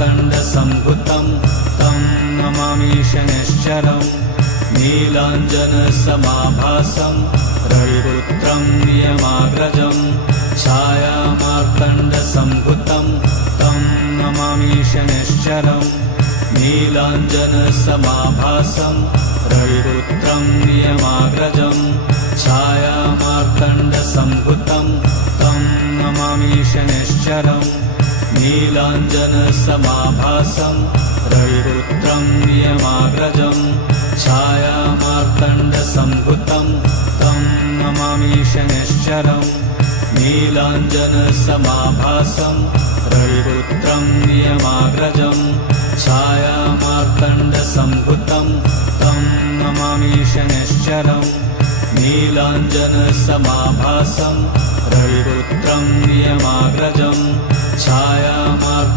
छायामार्तण्डसम्भुतं तं नमामि शनैश्चरम् नीलाञ्जनसमाभासं रविपुत्रं नियमाग्रजं छायामार्तण्डसम्भुतं तं नमामि शनैश्चरम् नीलाञ्जनसमाभासं रविपुत्रं नियमाग्रजं छायामार्तण्डसम्भुतं तं नमामि शनैश्चरम् नीलाञ्जनसमाभासं रविपुत्रं नियमाग्रजं छायामार्तण्डसम्भुतं तं नमामि शनैश्चरम् नीलाञ्जनसमाभासं रविपुत्रं नियमाग्रजं छायामार्तण्डसम्भुतं तं नमामि शनैश्चरम् नीलाञ्जनसमाभासं रविपुत्रं नियमाग्रजं छायामार्तण्डसम्भुतं